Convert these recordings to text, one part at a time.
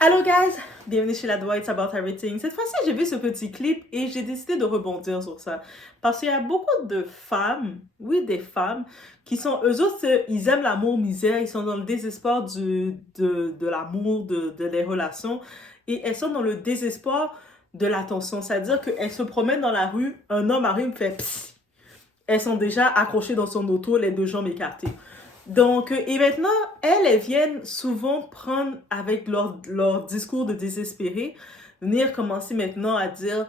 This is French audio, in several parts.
Hello guys, bienvenue chez la Dwight About Everything. Cette fois-ci, j'ai vu ce petit clip et j'ai décidé de rebondir sur ça. Parce qu'il y a beaucoup de femmes, oui des femmes, qui sont, eux autres, ils aiment l'amour misère, ils sont dans le désespoir de l'amour, des relations. Et elles sont dans le désespoir de l'attention. C'est-à-dire qu'elles se promènent dans la rue, un homme arrive, fait psst. Elles sont déjà accrochées dans son auto, les deux jambes écartées. Donc, et maintenant, elles viennent souvent prendre avec leur discours de désespéré, venir commencer maintenant à dire,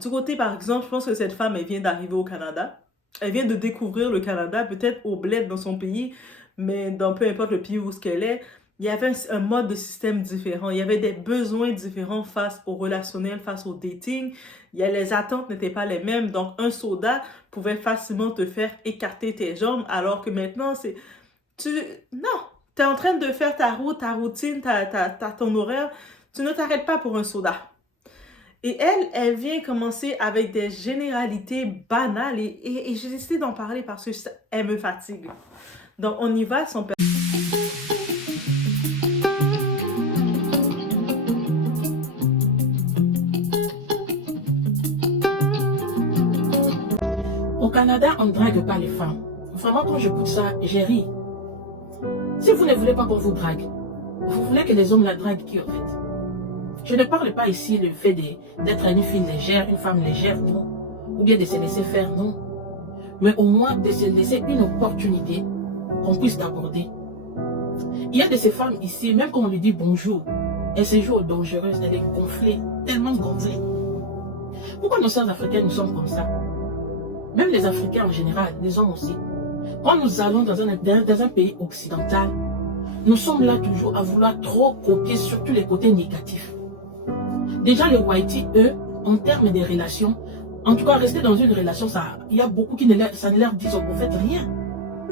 du côté par exemple, je pense que cette femme, elle vient d'arriver au Canada. Elle vient de découvrir le Canada, peut-être au bled dans son pays, mais dans peu importe le pays où ce qu'elle est, il y avait un mode de système différent. Il y avait des besoins différents face au relationnel, face au dating. Les attentes n'étaient pas les mêmes. Donc, un soda pouvait facilement te faire écarter tes jambes, alors que maintenant, c'est tu, non, tu es en train de faire ta route, ta routine, ton horaire. Tu ne t'arrêtes pas pour un soda. Et elle vient commencer avec des généralités banales et j'ai décidé d'en parler parce que elle me fatigue. Donc, on y va sans perdre. Au Canada, on ne drague pas les femmes. Vraiment, quand j'écoute ça, j'ai ri. Si vous ne voulez pas qu'on vous drague, vous voulez que les hommes la draguent qui, en fait? Je ne parle pas ici du fait d'être une fille légère, une femme légère, non. Ou bien de se laisser faire, non. Mais au moins de se laisser une opportunité qu'on puisse t'aborder. Il y a de ces femmes ici, même quand on lui dit bonjour, elle se joue aux dangereuses, elle est gonflée, tellement gonflée. Pourquoi nos sœurs africaines, nous sommes comme ça? Même les Africains en général, les hommes aussi. Quand nous allons dans un pays occidental, nous sommes là toujours à vouloir trop copier surtout les côtés négatifs. Déjà les Whiteys, eux, en termes de relations, en tout cas rester dans une relation, il y a beaucoup qui ne leur disent en fait rien.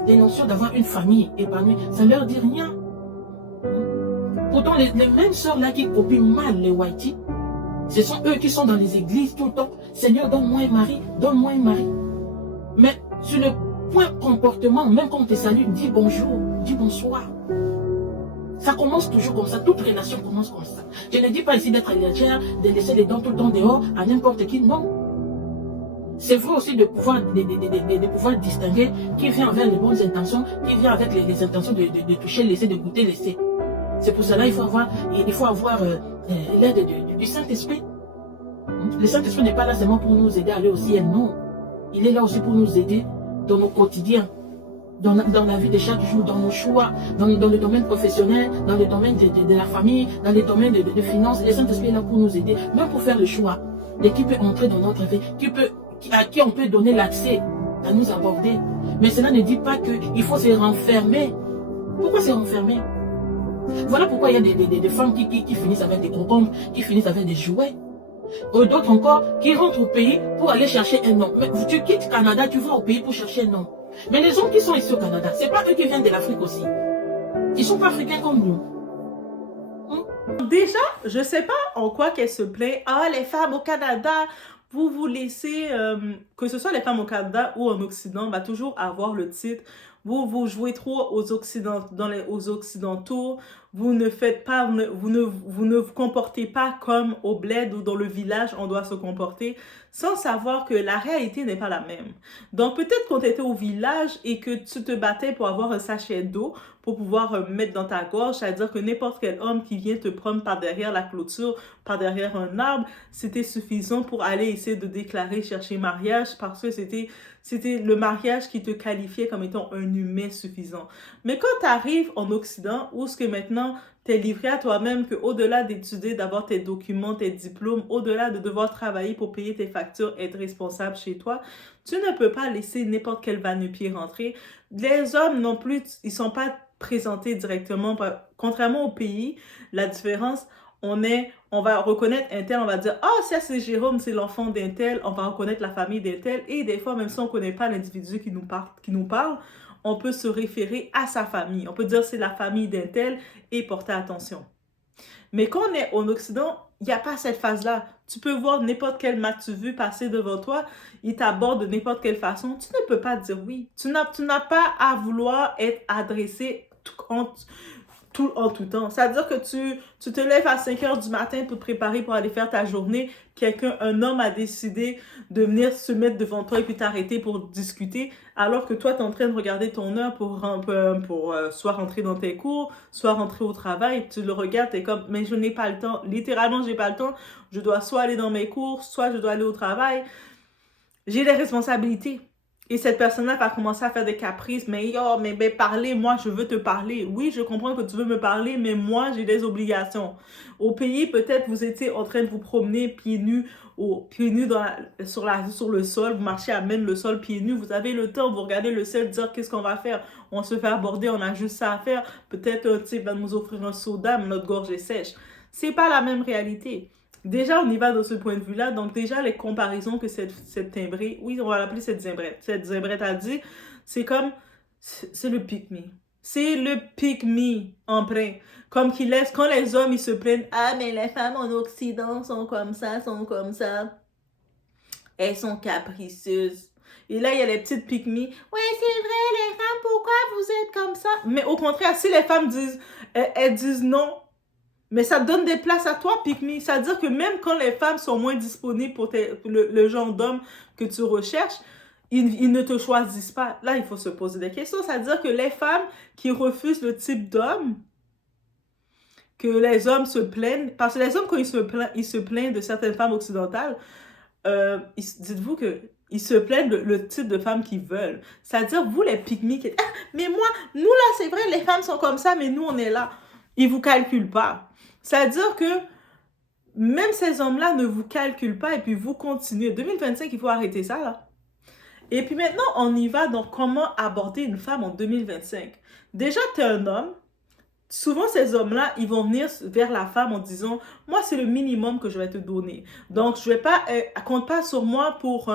Des notions d'avoir une famille épanouie, ça ne leur dit rien. Pourtant, les mêmes sœurs là qui copient mal les Whiteys, ce sont eux qui sont dans les églises tout le temps. Seigneur, donne-moi un mari, donne-moi un mari. Mais sur le point comportement, même quand on te salue, dis bonjour, dis bonsoir. Ça commence toujours comme ça, toute relation commence comme ça. Je ne dis pas ici d'être légère, de laisser les dents tout le temps dehors à n'importe qui, non. C'est vrai aussi de pouvoir distinguer qui vient avec les bonnes intentions, qui vient avec les intentions de toucher, laisser, de goûter, laisser. C'est pour cela qu'il faut avoir l'aide du Saint-Esprit. Le Saint-Esprit n'est pas là seulement pour nous aider à aller au ciel, non. Il est là aussi pour nous aider dans nos quotidiens, dans la vie de chaque jour, dans nos choix, dans le domaine professionnel, dans le domaine de la famille, dans le domaine de finances. Le Saint-Esprit est là pour nous aider, même pour faire le choix de qui peut entrer dans notre vie, à qui on peut donner l'accès à nous aborder. Mais cela ne dit pas qu'il faut se renfermer. Pourquoi se renfermer? Voilà pourquoi il y a des femmes qui finissent avec des concombres, qui finissent avec des jouets. D'autres encore qui rentrent au pays pour aller chercher un homme. Mais tu quittes le Canada, tu vas au pays pour chercher un homme. Mais les hommes qui sont ici au Canada, c'est pas eux qui viennent de l'Afrique aussi. Ils sont pas africains comme nous. Déjà, je sais pas en quoi qu'elle se plaint. Ah, les femmes au Canada, vous vous laissez, que ce soit les femmes au Canada ou en Occident, va toujours avoir le titre. Vous jouez trop aux Occidentaux, vous ne faites pas, vous ne vous comportez pas comme au bled ou dans le village on doit se comporter, sans savoir que la réalité n'est pas la même. Donc peut-être quand tu étais au village et que tu te battais pour avoir un sachet d'eau, pour pouvoir mettre dans ta gorge, c'est-à-dire que n'importe quel homme qui vient te prendre par derrière la clôture, par derrière un arbre, c'était suffisant pour aller essayer de déclarer chercher mariage parce que c'était le mariage qui te qualifiait comme étant un humain suffisant. Mais quand tu arrives en Occident, où ce que maintenant tu es livré à toi-même, qu'au-delà d'étudier, d'avoir tes documents, tes diplômes, au-delà de devoir travailler pour payer tes factures, être responsable chez toi, tu ne peux pas laisser n'importe quel va-nu-pied rentrer. Les hommes non plus, ils sont pas présentés directement. Contrairement au pays, la différence, on va reconnaître un tel, on va dire, ah, ça c'est Jérôme, c'est l'enfant d'un tel, on va reconnaître la famille d'un tel, et des fois, même si on ne connaît pas l'individu qui nous parle, on peut se référer à sa famille. On peut dire c'est la famille d'un tel et porter attention. Mais quand on est en Occident, il n'y a pas cette phase-là. Tu peux voir n'importe quel matu-vu passer devant toi, il t'aborde de n'importe quelle façon. Tu ne peux pas dire oui. Tu n'as pas à vouloir être adressé en tout temps. C'est-à-dire que tu te lèves à 5 heures du matin pour te préparer pour aller faire ta journée. Un homme a décidé de venir se mettre devant toi et puis t'arrêter pour discuter, alors que toi, tu es en train de regarder ton heure pour soit rentrer dans tes cours, soit rentrer au travail. Tu le regardes, tu es comme, mais je n'ai pas le temps. Littéralement, j'ai pas le temps. Je dois soit aller dans mes cours, soit je dois aller au travail. J'ai des responsabilités. Et cette personne-là va commencer à faire des caprices. Mais mais parlez, moi, je veux te parler. Oui, je comprends que tu veux me parler, mais moi, j'ai des obligations. Au pays, peut-être, vous étiez en train de vous promener pieds nus, sur le sol. Vous marchez à même le sol pieds nus. Vous avez le temps, vous regardez le ciel, dire qu'est-ce qu'on va faire. On se fait aborder, on a juste ça à faire. Peut-être, tu sais, il va nous offrir un soda, mais notre gorge est sèche. C'est pas la même réalité. Déjà, on y va dans ce point de vue-là. Donc, déjà, les comparaisons que cette timbrée, oui, on va l'appeler cette zimbrette a dit, c'est comme, c'est le pick-me. C'est le pick-me emprunt. Comme qu'il laisse, quand les hommes, ils se plaignent, ah, mais les femmes en Occident sont comme ça, elles sont capricieuses. Et là, il y a les petites pick-me. Oui, c'est vrai, les femmes, pourquoi vous êtes comme ça? Mais au contraire, si les femmes disent, elles disent non, mais ça donne des places à toi, pick-me. C'est-à-dire que même quand les femmes sont moins disponibles pour le genre d'homme que tu recherches, ils ne te choisissent pas. Là, il faut se poser des questions. C'est-à-dire que les femmes qui refusent le type d'homme, que les hommes se plaignent, parce que les hommes, quand ils se plaignent de certaines femmes occidentales, dites-vous que ils se plaignent le type de femmes qu'ils veulent. C'est-à-dire, vous, les pick-me, ah, mais moi, nous là, c'est vrai, les femmes sont comme ça, mais nous, on est là. Ils vous calculent pas. C'est-à-dire que même ces hommes-là ne vous calculent pas et puis vous continuez. 2025, il faut arrêter ça, là. Et puis maintenant, on y va dans comment aborder une femme en 2025. Déjà, tu es un homme. Souvent, ces hommes-là, ils vont venir vers la femme en disant, moi, c'est le minimum que je vais te donner. Donc, je vais pas, compte pas sur moi pour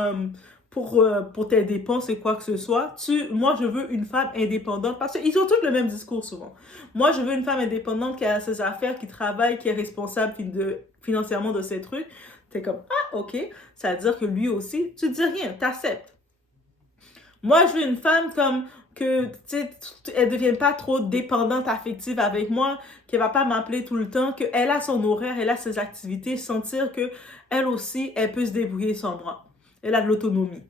tes dépenses et quoi que ce soit. Moi, je veux une femme indépendante parce qu'ils ont tous le même discours souvent. Moi, je veux une femme indépendante qui a ses affaires, qui travaille, qui est responsable financièrement de ses trucs. T'es comme, ah, ok. Ça veut dire que lui aussi, tu dis rien, t'acceptes. Moi, je veux une femme comme que, tu sais, elle ne devienne pas trop dépendante affective avec moi, qu'elle va pas m'appeler tout le temps, qu'elle a son horaire, elle a ses activités, sentir que elle aussi, elle peut se débrouiller sans moi. Elle a de l'autonomie.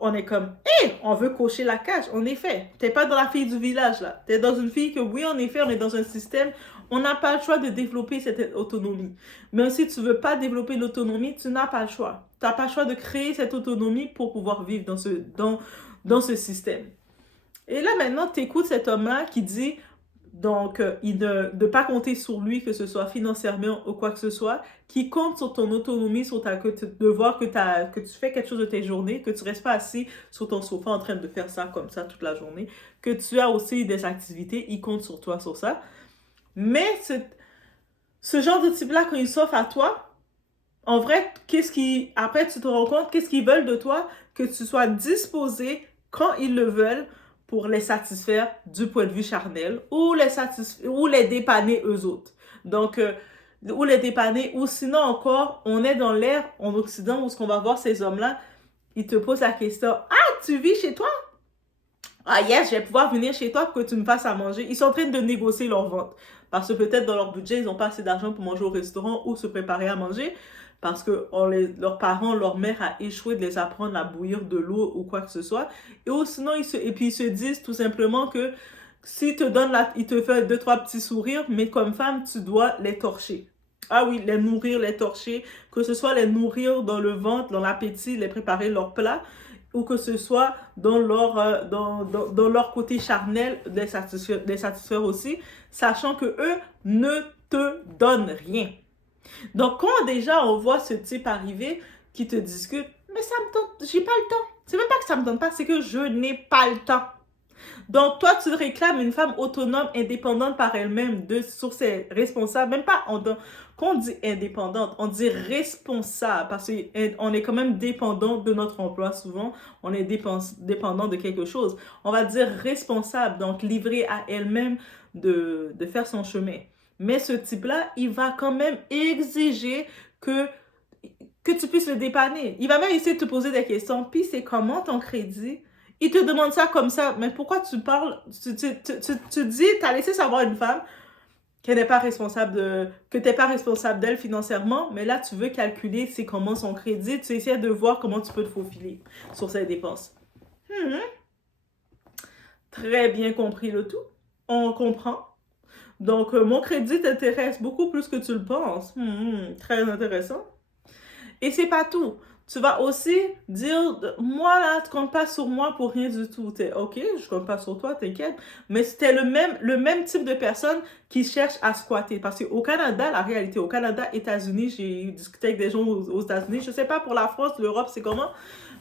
On est comme, hé, on veut cocher la cage. En effet, t'es pas dans la fille du village, là. T'es dans une fille que, oui, en effet, on est dans un système, on n'a pas le choix de développer cette autonomie. Même si tu veux pas développer l'autonomie, tu n'as pas le choix. Tu n'as pas le choix de créer cette autonomie pour pouvoir vivre dans ce système. Et là, maintenant, tu écoutes cet homme-là qui dit, donc, de pas compter sur lui, que ce soit financièrement ou quoi que ce soit, qui compte sur ton autonomie, sur de voir que tu fais quelque chose de tes journées, que tu restes pas assis sur ton sofa en train de faire ça comme ça toute la journée, que tu as aussi des activités, il compte sur toi, sur ça. Mais ce genre de type-là, quand il s'offre à toi, en vrai, après, tu te rends compte, qu'est-ce qu'ils veulent de toi? Que tu sois disposé, quand ils le veulent, pour les satisfaire du point de vue charnel ou les dépanner eux autres. Donc, ou les dépanner, ou sinon encore, on est dans l'ère en Occident où ce qu'on va voir ces hommes-là, ils te posent la question, ah, tu vis chez toi? Ah yes, je vais pouvoir venir chez toi pour que tu me fasses à manger. Ils sont en train de négocier leur vente. Parce que peut-être dans leur budget, ils n'ont pas assez d'argent pour manger au restaurant ou se préparer à manger. Parce que leurs parents, leur mère a échoué de les apprendre à bouillir de l'eau ou quoi que ce soit. Et sinon, puis ils se disent tout simplement que s'ils te donnent ils te font 2-3 petits sourires, mais comme femme, tu dois les torcher. Ah oui, les nourrir, les torcher, que ce soit les nourrir dans le ventre, dans l'appétit, les préparer leur plat, ou que ce soit dans leur côté charnel, les satisfaire aussi, sachant que eux ne te donnent rien. Donc, quand déjà on voit ce type arriver qui te discute, mais ça me tente, j'ai pas le temps. C'est même pas que ça me tente pas, c'est que je n'ai pas le temps. Donc, toi, tu réclames une femme autonome, indépendante par elle-même, sur ses responsables, même pas, quand on dit indépendante, on dit responsable, parce qu'on est quand même dépendant de notre emploi souvent, on est dépendant de quelque chose. On va dire responsable, donc livrée à elle-même de faire son chemin. Mais ce type-là, il va quand même exiger que tu puisses le dépanner. Il va même essayer de te poser des questions. Puis c'est comment ton crédit? Il te demande ça comme ça. Mais pourquoi tu parles? Tu dis, t'as laissé savoir une femme qu'elle n'est pas responsable que tu n'es pas responsable d'elle financièrement, mais là, tu veux calculer c'est comment son crédit, tu essaies de voir comment tu peux te faufiler sur ses dépenses. Très bien compris le tout. On comprend. Donc, mon crédit t'intéresse beaucoup plus que tu le penses. Très intéressant. Et c'est pas tout. Tu vas aussi dire, moi là, tu comptes pas sur moi pour rien du tout. Ok, je compte pas sur toi, t'inquiète. Mais c'était le même type de personne qui cherche à squatter. Parce qu'au Canada, la réalité, au Canada, États-Unis, j'ai discuté avec des gens aux États-Unis. Je sais pas pour la France, l'Europe, c'est comment.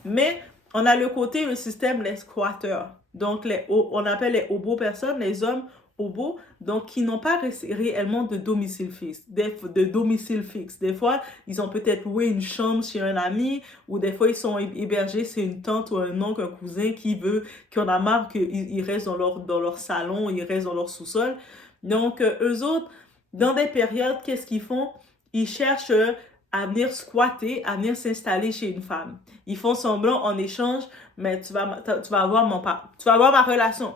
Mais on a le système, les squatteurs. Donc, on appelle les hobos personnes, les hommes hobos, donc qui n'ont pas réellement de domicile fixe. Des fois, ils ont peut-être loué une chambre chez un ami, ou des fois, ils sont hébergés, c'est une tante ou un oncle, un cousin qui en a marre qu'ils restent dans leur salon, ils restent dans leur sous-sol. Donc, eux autres, dans des périodes, qu'est-ce qu'ils font? Ils cherchent à venir squatter, à venir s'installer chez une femme. Ils font semblant en échange, mais tu vas avoir ma relation.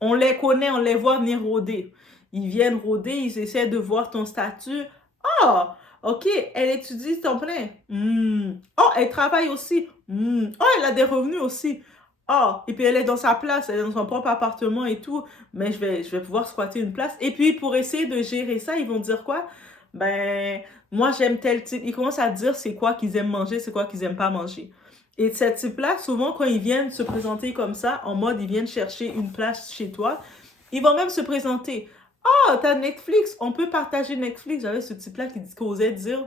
On les connaît, on les voit venir rôder. Ils viennent rôder, ils essaient de voir ton statut. Oh, ok, elle étudie temps plein. Oh, elle travaille aussi. Oh, elle a des revenus aussi. Oh, et puis elle est dans sa place, elle est dans son propre appartement et tout. Mais je vais pouvoir squatter une place. Et puis pour essayer de gérer ça, ils vont dire quoi? Ben, moi j'aime tel type. Ils commencent à dire c'est quoi qu'ils aiment manger, c'est quoi qu'ils aiment pas manger. Et ce type-là, souvent, quand ils viennent se présenter comme ça, en mode, ils viennent chercher une place chez toi, ils vont même se présenter. Oh, t'as Netflix, on peut partager Netflix. J'avais ce type-là qui osait dire,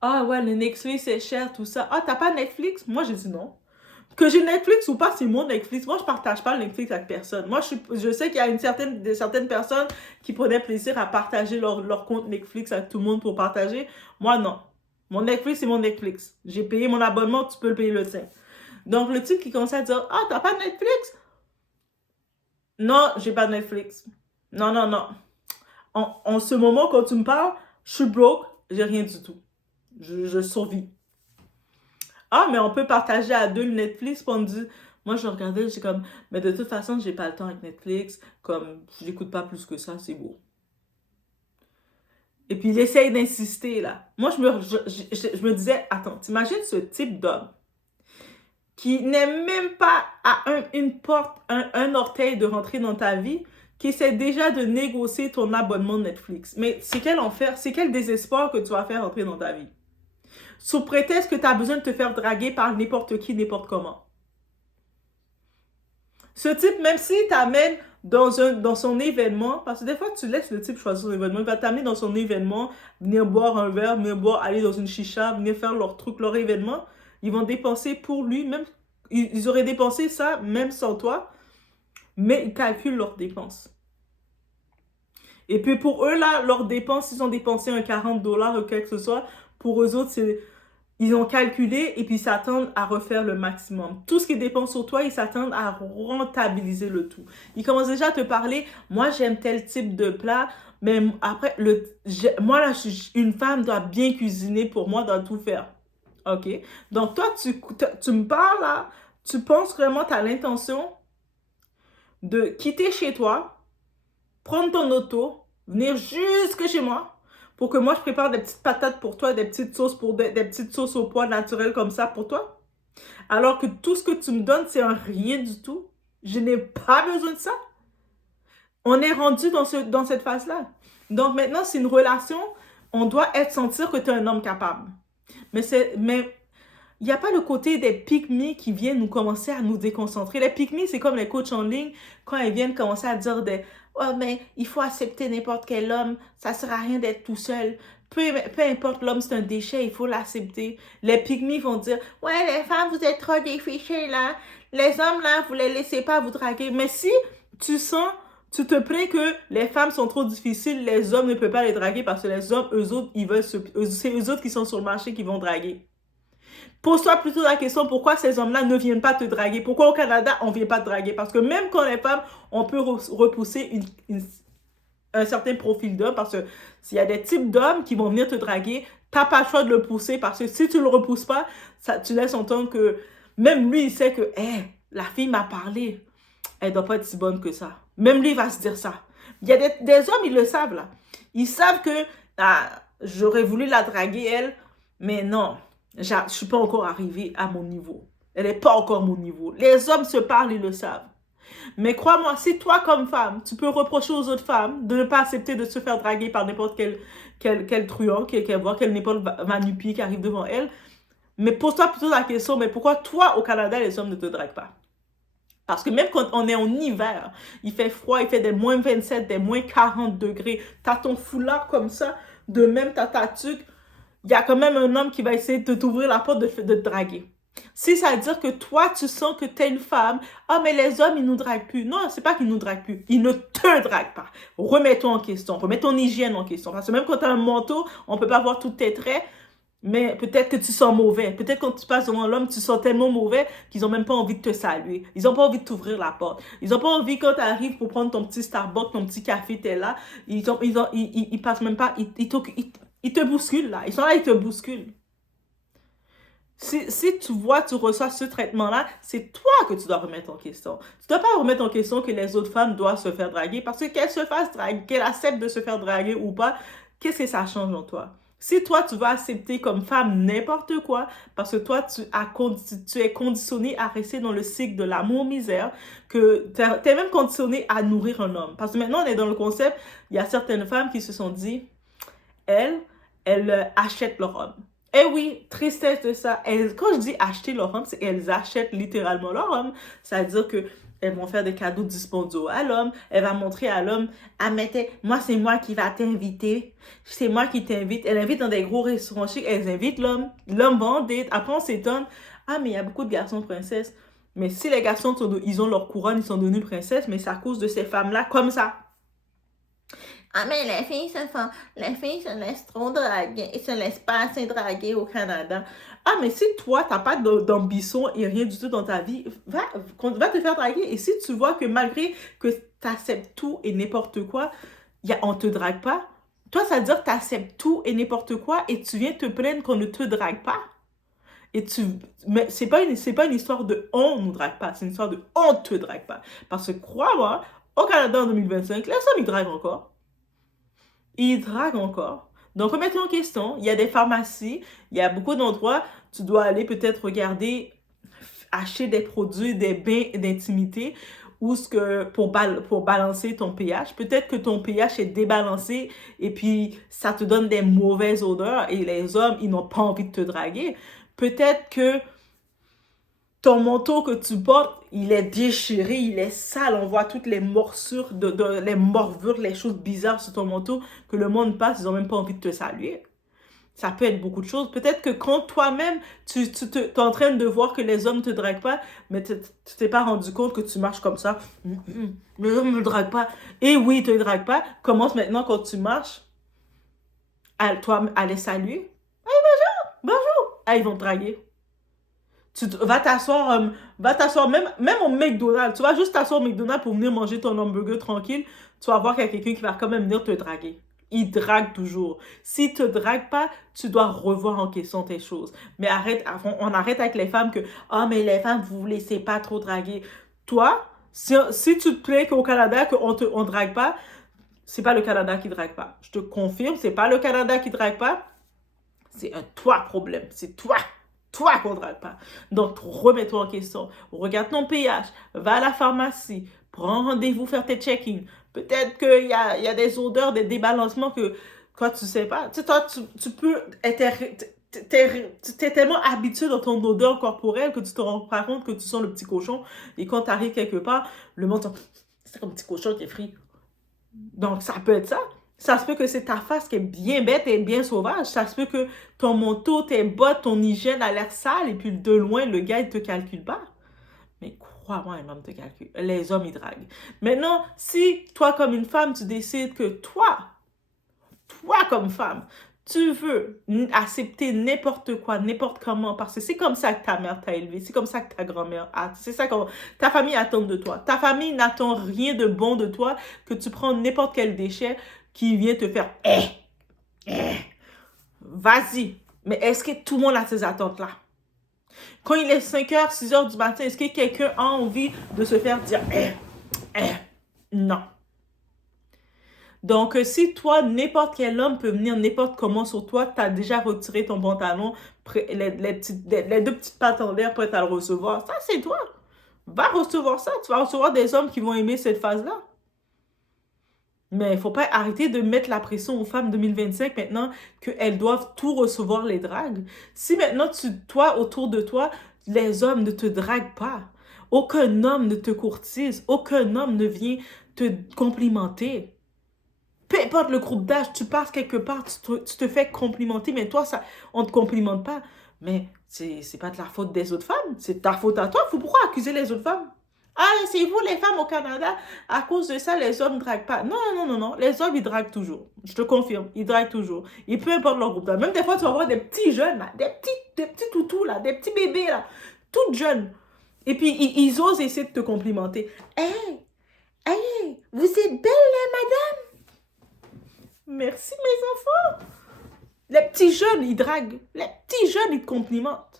ah ouais, le Netflix, c'est cher, tout ça. Ah, t'as pas Netflix? Moi, j'ai dit non. Que j'ai Netflix ou pas, c'est mon Netflix. Moi, je partage pas le Netflix avec personne. Moi, je sais qu'il y a certaines personnes qui prenaient plaisir à partager leur compte Netflix avec tout le monde pour partager. Moi, non. Mon Netflix, c'est mon Netflix. J'ai payé mon abonnement, tu peux le payer le tien. Donc, le type qui commence à dire, ah, t'as pas de Netflix? Non, j'ai pas de Netflix. Non, non, non. En ce moment, quand tu me parles, je suis broke, j'ai rien du tout. Je survis. Ah, mais on peut partager à deux le Netflix, puis on dit, moi je regardais, j'ai comme, mais de toute façon, j'ai pas le temps avec Netflix, comme, je n'écoute pas plus que ça, c'est beau. Et puis il essaye d'insister, là. Moi, je me disais, attends, t'imagines ce type d'homme qui n'est même pas à une porte, un orteil de rentrer dans ta vie, qui essaie déjà de négocier ton abonnement Netflix. Mais c'est quel enfer, c'est quel désespoir que tu vas faire entrer dans ta vie. Sous prétexte que tu as besoin de te faire draguer par n'importe qui, n'importe comment. Ce type, même s'il t'amène dans son événement, parce que des fois, tu laisses le type choisir son événement, il va t'amener dans son événement, venir boire un verre, venir boire, aller dans une chicha, venir faire leur truc, leur événement. Ils vont dépenser pour lui, même ils auraient dépensé ça même sans toi, mais ils calculent leurs dépenses. Et puis pour eux, là, leurs dépenses, ils ont dépensé un 40$ ou quelque que ce soit, pour eux autres, ils ont calculé et puis ils s'attendent à refaire le maximum. Tout ce qu'ils dépensent sur toi, ils s'attendent à rentabiliser le tout. Ils commencent déjà à te parler, moi j'aime tel type de plat, mais après, moi là, une femme doit bien cuisiner pour moi, doit tout faire. OK? Donc toi, tu me parles là, tu penses vraiment, tu as l'intention de quitter chez toi, prendre ton auto, venir jusque chez moi, pour que moi je prépare des petites patates pour toi, des petites sauces des petites sauces au pois naturelles comme ça pour toi. Alors que tout ce que tu me donnes, c'est un rien du tout. Je n'ai pas besoin de ça. On est rendu dans cette phase-là. Donc maintenant, c'est une relation, on doit sentir que tu es un homme capable. Mais il n'y a pas le côté des pick-me qui viennent nous commencer à nous déconcentrer. Les pick-me, c'est comme les coachs en ligne, quand ils viennent commencer à dire « Oh, mais il faut accepter n'importe quel homme, ça ne sert à rien d'être tout seul. Peu importe l'homme, c'est un déchet, il faut l'accepter. » Les pick-me vont dire « Ouais, les femmes, vous êtes trop défichées, là. Les hommes, là, vous les laissez pas vous draguer. » Mais si tu te plains que les femmes sont trop difficiles, les hommes ne peuvent pas les draguer parce que les hommes, eux autres, c'est eux autres qui sont sur le marché qui vont draguer. Pose-toi plutôt la question, pourquoi ces hommes-là ne viennent pas te draguer? Pourquoi au Canada, on ne vient pas te draguer? Parce que même quand les femmes, on peut repousser un certain profil d'homme, parce que s'il y a des types d'hommes qui vont venir te draguer, tu n'as pas le choix de le pousser, parce que si tu ne le repousses pas, tu laisses entendre que même lui, il sait que la fille m'a parlé, elle ne doit pas être si bonne que ça. Même lui, il va se dire ça. Il y a des hommes, ils le savent, là. Ils savent que j'aurais voulu la draguer, elle, mais non, je ne suis pas encore arrivée à mon niveau. Elle n'est pas encore mon niveau. Les hommes se parlent, ils le savent. Mais crois-moi, si toi, comme femme, tu peux reprocher aux autres femmes de ne pas accepter de se faire draguer par n'importe quel truand qu'elle voit, quel n'importe vanupier qui arrive devant elle, mais pose-toi plutôt la question, mais pourquoi toi, au Canada, les hommes ne te draguent pas? Parce que même quand on est en hiver, il fait froid, il fait des moins 27, des moins 40 degrés, t'as ton foulard comme ça, de même t'as ta tuque, il y a quand même un homme qui va essayer de t'ouvrir la porte de te draguer. Si ça veut dire que toi, tu sens que t'es une femme, ah, mais les hommes, ils nous draguent plus. Non, c'est pas qu'ils nous draguent plus. Ils ne te draguent pas. Remets-toi en question. Remets ton hygiène en question. Parce que même quand t'as un manteau, on peut pas voir tous tes traits, mais peut-être que tu sens mauvais. Peut-être quand tu passes devant l'homme, tu sens tellement mauvais qu'ils n'ont même pas envie de te saluer. Ils n'ont pas envie de t'ouvrir la porte. Ils n'ont pas envie, quand tu arrives pour prendre ton petit Starbucks, ton petit café, tu es là. Ils passent même pas, ils te bousculent là. Ils sont là, ils te bousculent. Si tu vois, tu reçois ce traitement-là, c'est toi que tu dois remettre en question. Tu ne dois pas remettre en question que les autres femmes doivent se faire draguer parce que qu'elles se fassent draguer, qu'elles acceptent de se faire draguer ou pas, qu'est-ce que ça change en toi? Si toi, tu vas accepter comme femme n'importe quoi, parce que toi, tu es conditionné à rester dans le cycle de l'amour-misère, que tu es même conditionné à nourrir un homme. Parce que maintenant, on est dans le concept, il y a certaines femmes qui se sont dit, elles achètent leur homme. Eh oui, tristesse de ça. Quand je dis acheter leur homme, c'est qu'elles achètent littéralement leur homme. C'est-à-dire que elles vont faire des cadeaux dispendieux à l'homme. Elle va montrer à l'homme, ah, mais moi, c'est moi qui va t'inviter. C'est moi qui t'invite. Elle invite dans des gros restaurants chics. Elle invite l'homme. L'homme va en date. Après, on s'étonne. Ah, mais il y a beaucoup de garçons princesses. Mais si les garçons, ils ont leur couronne, ils sont devenus princesses, mais c'est à cause de ces femmes-là comme ça. Ah, mais les filles se laissent trop draguer, ils se laissent pas assez draguer au Canada. Ah, mais si toi, t'as pas d'ambition et rien du tout dans ta vie, va te faire draguer. Et si tu vois que malgré que t'acceptes tout et n'importe quoi, on te drague pas, toi, ça veut dire que t'acceptes tout et n'importe quoi et tu viens te plaindre qu'on ne te drague pas. Mais c'est pas une histoire de on nous drague pas, c'est une histoire de on te drague pas. Parce que crois-moi, au Canada en 2025, les hommes, ils draguent encore. Ils draguent encore. Donc, remets-toi en question. Il y a des pharmacies, il y a beaucoup d'endroits. Tu dois aller peut-être regarder, acheter des produits, des bains d'intimité pour balancer ton pH. Peut-être que ton pH est débalancé et puis ça te donne des mauvaises odeurs et les hommes, ils n'ont pas envie de te draguer. Peut-être que ton manteau que tu portes, il est déchiré, il est sale. On voit toutes les morsures, les morvures, les choses bizarres sur ton manteau que le monde passe, ils n'ont même pas envie de te saluer. Ça peut être beaucoup de choses. Peut-être que quand toi-même, tu es en train de voir que les hommes ne te draguent pas, mais tu t'es pas rendu compte que tu marches comme ça. Les hommes ne me draguent pas. Et oui, ils ne te draguent pas. Commence maintenant quand tu marches à les saluer. Hey, bonjour, bonjour. Ah, ils vont te draguer. Va t'asseoir même au McDonald's. Tu vas juste t'asseoir au McDonald's pour venir manger ton hamburger tranquille. Tu vas voir qu'il y a quelqu'un qui va quand même venir te draguer. Il drague toujours. S'il te drague pas, tu dois revoir en question tes choses. Mais on arrête avec les femmes que, ah, mais les femmes, vous vous laissez pas trop draguer. Toi, si tu te plains qu'au Canada, on drague pas, c'est pas le Canada qui drague pas. Je te confirme, c'est pas le Canada qui drague pas. C'est un toi problème. C'est toi qu'on ne drague pas. Donc, remets-toi en question. Regarde ton pH. Va à la pharmacie. Prends rendez-vous, faire tes check-in. Peut-être qu'il y a des odeurs, des débalancements que quand tu sais pas. Tu sais, toi, tu peux t'es tellement habitué dans ton odeur corporelle que tu te rends pas compte que tu sens le petit cochon. Et quand tu arrives quelque part, le monde c'est comme un petit cochon qui est frit. Donc, ça peut être ça. Ça se peut que c'est ta face qui est bien bête et bien sauvage. Ça se peut que ton manteau, tes bottes, ton hygiène a l'air sale et puis de loin, le gars, il te calcule pas. Mais crois-moi, un homme te calcule. Les hommes, ils draguent. Maintenant, si toi, comme une femme, tu décides que toi comme femme, tu veux accepter n'importe quoi, n'importe comment, parce que c'est comme ça que ta mère t'a élevé, c'est comme ça que ta grand-mère a, c'est ça que ta famille attend de toi. Ta famille n'attend rien de bon de toi, que tu prends n'importe quel déchet qui vient te faire vas-y. Mais est-ce que tout le monde a ces attentes-là? Quand il est 5h, 6h du matin, est-ce que quelqu'un a envie de se faire dire non? Donc, si toi, n'importe quel homme peut venir n'importe comment sur toi, t'as déjà retiré ton pantalon, les deux petites pattes en l'air prêtes à le recevoir, ça, c'est toi. Va recevoir ça. Tu vas recevoir des hommes qui vont aimer cette phase-là. Mais il ne faut pas arrêter de mettre la pression aux femmes 2025 maintenant qu'elles doivent tout recevoir les dragues. Si maintenant, toi, autour de toi, les hommes ne te draguent pas, aucun homme ne te courtise, aucun homme ne vient te complimenter. Peu importe le groupe d'âge, tu passes quelque part, tu te fais complimenter, mais toi, ça, on ne te complimente pas. Mais c'est pas de la faute des autres femmes, c'est ta faute à toi. Pourquoi accuser les autres femmes? Ah, c'est vous les femmes au Canada, à cause de ça, les hommes ne draguent pas. Non, non, non, non, les hommes, ils draguent toujours. Je te confirme, ils draguent toujours. Et peu importe leur groupe d'âge. Même des fois, tu vas voir des petits jeunes, là, des petits toutous, là, des petits bébés, là, toutes jeunes. Et puis, ils osent essayer de te complimenter. Hey, hey, vous êtes belle, là, madame? Merci, mes enfants. Les petits jeunes, ils draguent. Les petits jeunes, ils te complimentent.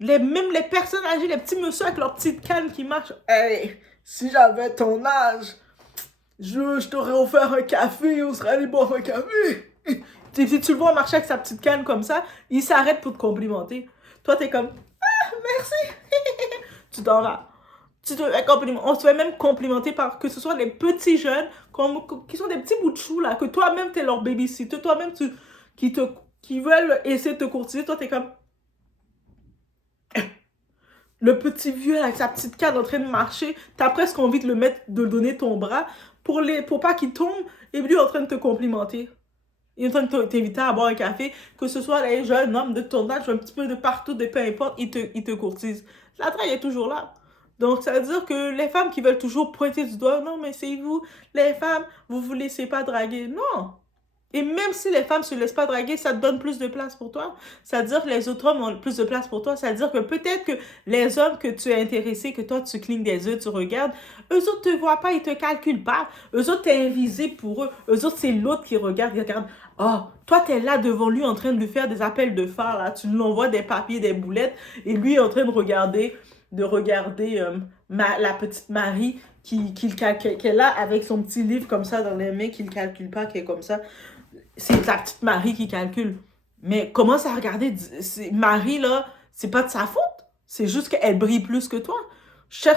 Même les personnes âgées, les petits messieurs avec leurs petites cannes qui marchent. Hey, si j'avais ton âge, je t'aurais offert un café, on serait allé boire un café. Si tu le vois marcher avec sa petite canne comme ça, il s'arrête pour te complimenter. Toi, t'es comme, ah, merci. Tu t'en vas. Tu te fais complimenter. On se fait même complimenter par que ce soit les petits jeunes qui sont des petits bouts de chou, là, que toi-même, t'es leur babysitter. Toi-même, qui veulent essayer de te courtiser. Toi, t'es comme, le petit vieux avec sa petite canne en train de marcher, t'as presque envie de le mettre, de le donner ton bras pour pas qu'il tombe, et lui en train de te complimenter. Il est en train de t'inviter à boire un café, que ce soit les jeunes hommes de ton âge, un petit peu de partout, de peu importe, il te courtise. La drague est toujours là. Donc, ça veut dire que les femmes qui veulent toujours pointer du doigt, non, mais c'est vous, les femmes, vous vous laissez pas draguer. Non! Et même si les femmes se laissent pas draguer, ça te donne plus de place pour toi. Ça veut dire que les autres hommes ont plus de place pour toi. Ça veut dire que peut-être que les hommes que tu es intéressé, que toi tu clignes des yeux, tu regardes, eux autres te voient pas, ils te calculent pas. Eux autres, t'es invisible pour eux. Eux autres, c'est l'autre qui regarde, il regarde. Oh, toi, t'es là devant lui en train de lui faire des appels de phare, là. Tu lui envoies des papiers, des boulettes, et lui est en train de regarder la petite Marie qui est là avec son petit livre comme ça dans les mains, qui ne calcule pas, qui est comme ça. C'est la petite Marie qui calcule. Mais commence à regarder, Marie, là, c'est pas de sa faute. C'est juste qu'elle brille plus que toi.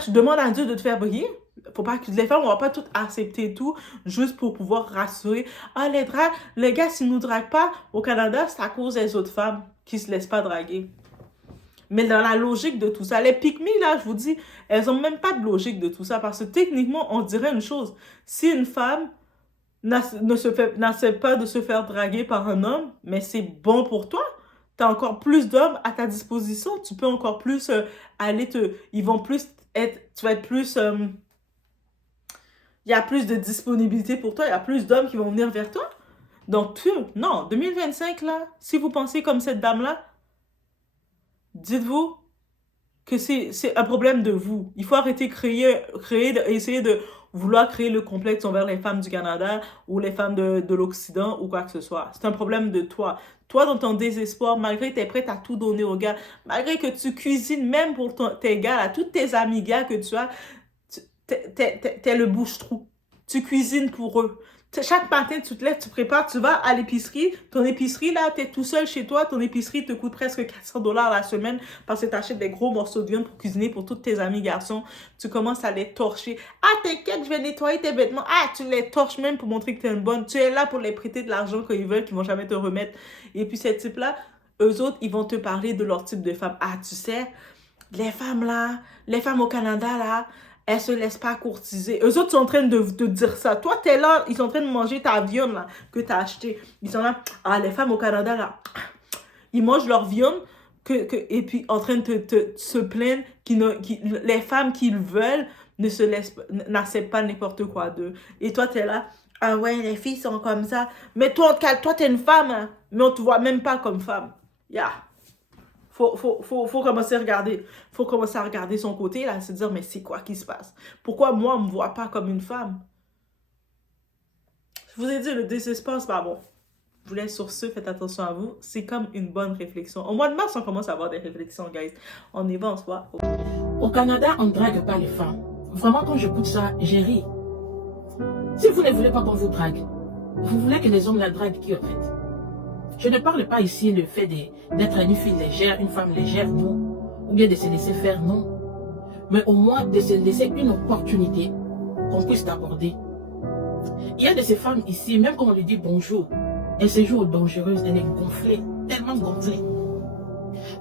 Demande à Dieu de te faire briller. Faut pas que les femmes, on va pas tout accepter tout, juste pour pouvoir rassurer. Ah, les gars, s'ils nous draguent pas au Canada, c'est à cause des autres femmes qui se laissent pas draguer. Mais dans la logique de tout ça, les pygmies, là, je vous dis, elles ont même pas de logique de tout ça. Parce que techniquement, on dirait une chose. Si une femme n'accepte pas de se faire draguer par un homme, mais c'est bon pour toi. Tu as encore plus d'hommes à ta disposition. Tu peux encore plus ils vont plus être... Tu vas être plus... il y a plus de disponibilité pour toi. Il y a plus d'hommes qui vont venir vers toi. Donc, non, 2025, là, si vous pensez comme cette dame-là, dites-vous que c'est un problème de vous. Il faut arrêter essayer de vouloir créer le complexe envers les femmes du Canada ou les femmes de l'Occident ou quoi que ce soit. C'est un problème de toi. Toi, dans ton désespoir, malgré que tu es prête à tout donner aux gars, malgré que tu cuisines même pour tes gars, là, tous tes amis gars que tu as, t'es le bouche-trou. Tu cuisines pour eux. Chaque matin, tu te lèves, tu prépares, tu vas à l'épicerie. Ton épicerie, là, t'es tout seul chez toi. Ton épicerie te coûte presque 400 $ la semaine parce que tu achètes des gros morceaux de viande pour cuisiner pour tous tes amis garçons. Tu commences à les torcher. Ah, t'inquiète, je vais nettoyer tes vêtements. Ah, tu les torches même pour montrer que t'es une bonne. Tu es là pour les prêter de l'argent quand ils veulent, qu'ils vont jamais te remettre. Et puis, ces types-là, eux autres, ils vont te parler de leur type de femme. Ah, tu sais, les femmes, là, les femmes au Canada, là, elles se laissent pas courtiser. Eux autres sont en train de te dire ça. Toi, t'es là, ils sont en train de manger ta viande là, que t'as acheté. Ils sont là, ah, les femmes au Canada, là, ils mangent leur viande et puis en train de se plaindre les femmes qu'ils veulent n'acceptent pas n'importe quoi d'eux. Et toi, t'es là, ah ouais, les filles sont comme ça. Mais toi, t'es une femme, hein, mais on te voit même pas comme femme. Yeah. Faut commencer à regarder. Faut commencer à regarder son côté, là, se dire, mais c'est quoi qui se passe? Pourquoi moi, on me voit pas comme une femme? Je vous ai dit, le désespoir, c'est pas bon. Je vous laisse sur ce, faites attention à vous. C'est comme une bonne réflexion. Au mois de mars, on commence à avoir des réflexions, guys. On y va, on se voit. Au Canada, on ne drague pas les femmes. Vraiment, quand j'écoute ça, j'ai ri. Si vous ne voulez pas qu'on vous drague, vous voulez que les hommes la draguent qui en fait? Je ne parle pas ici le fait d'être une fille légère, une femme légère, non. Ou bien de se laisser faire, non. Mais au moins de se laisser une opportunité qu'on puisse t'aborder. Il y a de ces femmes ici, même quand on lui dit bonjour, elle se joue aux dangereuses, elle est gonflée, tellement gonflée.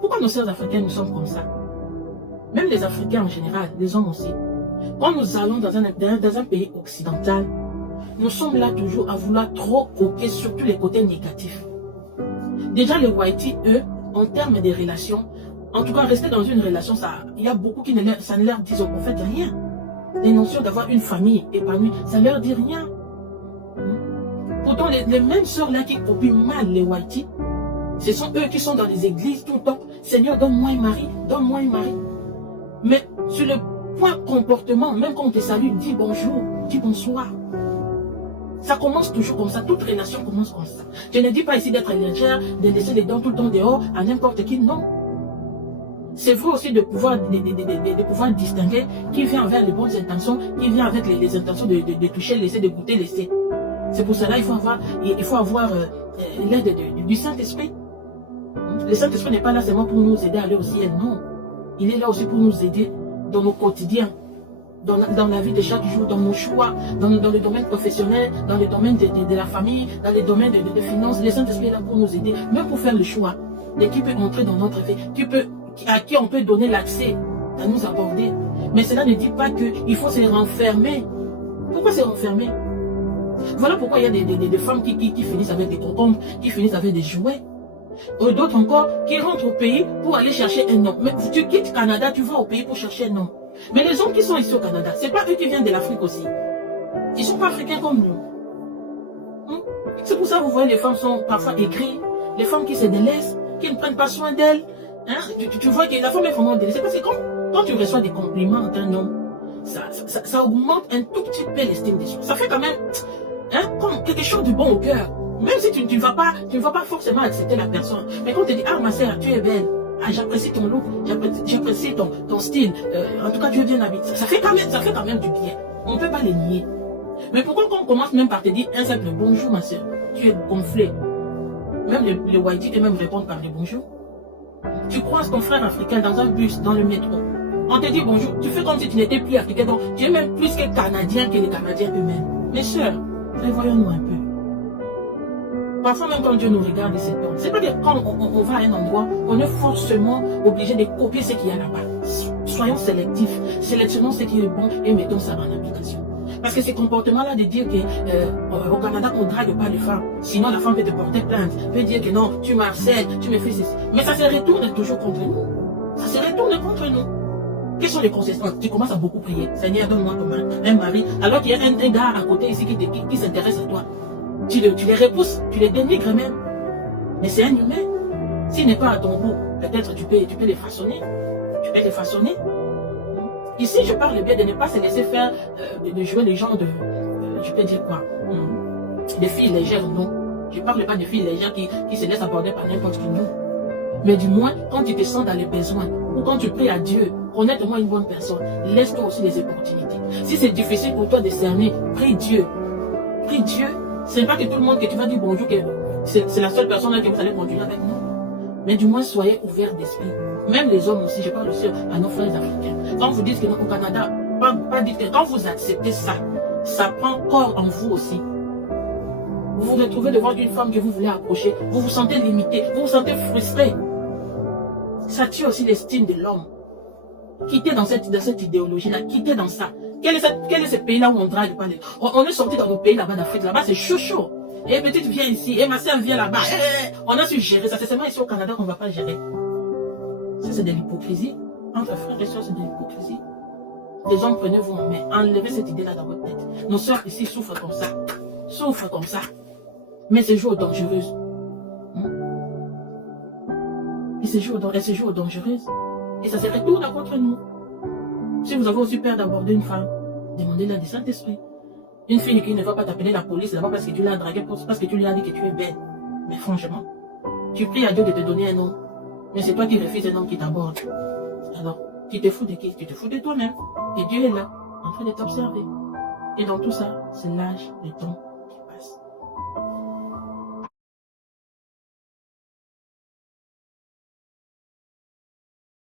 Pourquoi nos sœurs africaines nous sommes comme ça? Même les Africains en général, les hommes aussi. Quand nous allons dans un pays occidental, nous sommes là toujours à vouloir trop coquer sur tous les côtés négatifs. Déjà les Whiteys, eux, en termes de relations, en tout cas rester dans une relation, il y a beaucoup qui ça ne leur dit en fait rien. Les notions d'avoir une famille épanouie, ça ne leur dit rien. Pourtant, les mêmes sœurs là qui copient mal les Whiteys, ce sont eux qui sont dans les églises tout le temps. Seigneur, donne-moi un mari, donne-moi un mari. Mais sur le point comportement, même quand on te salue, dis bonjour, dis bonsoir. Ça commence toujours comme ça, toute relation commence comme ça. Je ne dis pas ici d'être légère, de laisser les dents tout le temps dehors à n'importe qui, non. C'est vrai aussi de pouvoir distinguer qui vient avec les bonnes intentions, qui vient avec les intentions de toucher, laisser, de goûter, laisser. C'est pour cela qu'il faut avoir l'aide du Saint-Esprit. Le Saint-Esprit n'est pas là seulement pour nous aider à aller au ciel, non. Il est là aussi pour nous aider dans nos quotidiens, dans la vie de chaque jour, dans nos choix, dans le domaine professionnel, dans le domaine de la famille, dans le domaine de finances. Le Saint-Esprit est là pour nous aider, même pour faire le choix de qui peut entrer dans notre vie, à qui on peut donner l'accès à nous aborder. Mais cela ne dit pas qu'il faut se renfermer. Pourquoi se renfermer? Voilà pourquoi il y a des femmes qui finissent avec des concombres, qui finissent avec des jouets. D'autres encore qui rentrent au pays pour aller chercher un homme. Mais tu quittes Canada, tu vas au pays pour chercher un homme. Mais les hommes qui sont ici au Canada, ce n'est pas eux qui viennent de l'Afrique aussi. Ils ne sont pas africains comme nous. C'est pour ça que vous voyez les femmes sont parfois aigries, les femmes qui se délaissent, qui ne prennent pas soin d'elles. Tu vois que la femme est vraiment délaissée. Parce que quand tu reçois des compliments d'un homme, ça augmente un tout petit peu l'estime des soi. Ça fait quand même comme quelque chose de bon au cœur. Même si tu ne vas pas forcément accepter la personne. Mais quand on te dit, ah ma sœur, tu es belle. Ah, j'apprécie ton look, j'apprécie ton style. En tout cas, tu es bien habillée. Ça fait quand même du bien. On ne peut pas les nier. Mais pourquoi quand on commence même par te dire un simple bonjour ma sœur, tu es gonflé. Même les Whiteys eux-mêmes répondent par les bonjours. Tu croises ton frère africain dans un bus, dans le métro. On te dit bonjour. Tu fais comme si tu n'étais plus africain. Donc, tu es même plus que Canadien que les Canadiens eux-mêmes. Mes sœurs, prévoyons-nous un peu. Parfois même quand Dieu nous regarde, c'est pas que quand on va à un endroit, on est forcément obligé de copier ce qu'il y a là-bas. Soyons sélectifs, sélectionnons ce qui est bon et mettons ça en application. Parce que ces comportements-là de dire qu'au Canada, on ne drague pas les femmes, sinon la femme peut te porter plainte, peut dire que non, tu m'harcèles, tu me fais ceci. Mais ça se retourne toujours contre nous. Ça se retourne contre nous. Quelles sont les conséquences? Tu commences à beaucoup prier. Seigneur, donne-moi un mari, alors qu'il y a un gars à côté ici qui s'intéresse à toi. Tu les repousses, tu les dénigres même. Mais c'est un humain. S'il n'est pas à ton goût, peut-être tu peux les façonner. Tu peux les façonner. Ici, je parle bien de ne pas se laisser faire, de jouer les gens je peux dire quoi, des filles légères, non. Je ne parle pas de filles légères qui se laissent aborder par n'importe qui, non. Mais du moins, quand tu te sens dans les besoins, ou quand tu pries à Dieu, honnêtement une bonne personne, laisse-toi aussi les opportunités. Si c'est difficile pour toi de cerner, prie Dieu. Prie Dieu. Ce n'est pas que tout le monde que tu vas dire bonjour, que c'est la seule personne là que vous allez continuer avec nous. Mais du moins, soyez ouverts d'esprit. Même les hommes aussi, je parle aussi à nos frères africains. Quand vous dites que au Canada, pas dites que quand vous acceptez ça, ça prend corps en vous aussi. Vous vous retrouvez devant une femme que vous voulez approcher, vous vous sentez limité, vous vous sentez frustré. Ça tue aussi l'estime de l'homme. Quittez dans cette idéologie-là, quittez dans ça. Quel est ce pays-là où on drague pas les... On est sorti dans nos pays là-bas d'Afrique, là-bas c'est chaud. Et petite viens ici, et ma soeur vient là-bas. On a su gérer ça, c'est seulement ici au Canada qu'on ne va pas gérer. Ça c'est de l'hypocrisie. Entre frères et sœurs, c'est de l'hypocrisie. Les hommes, prenez-vous en main, enlevez cette idée-là dans votre tête. Nos soeurs ici souffrent comme ça. Souffrent comme ça. Mais ces jours dangereuses. Et ces jours dangereuses. Et ça se retourne contre nous. Si vous avez aussi peur d'aborder une femme, demandez-la du Saint-Esprit. Une fille qui ne va pas t'appeler la police là-bas parce que tu l'as draguée, parce que tu lui as dit que tu es belle. Mais franchement, tu pries à Dieu de te donner un homme. Mais c'est toi qui refuses un homme qui t'aborde. Alors, tu te fous de qui? Tu te fous de toi-même. Et Dieu est là, en train de t'observer. Et dans tout ça, c'est l'âge de ton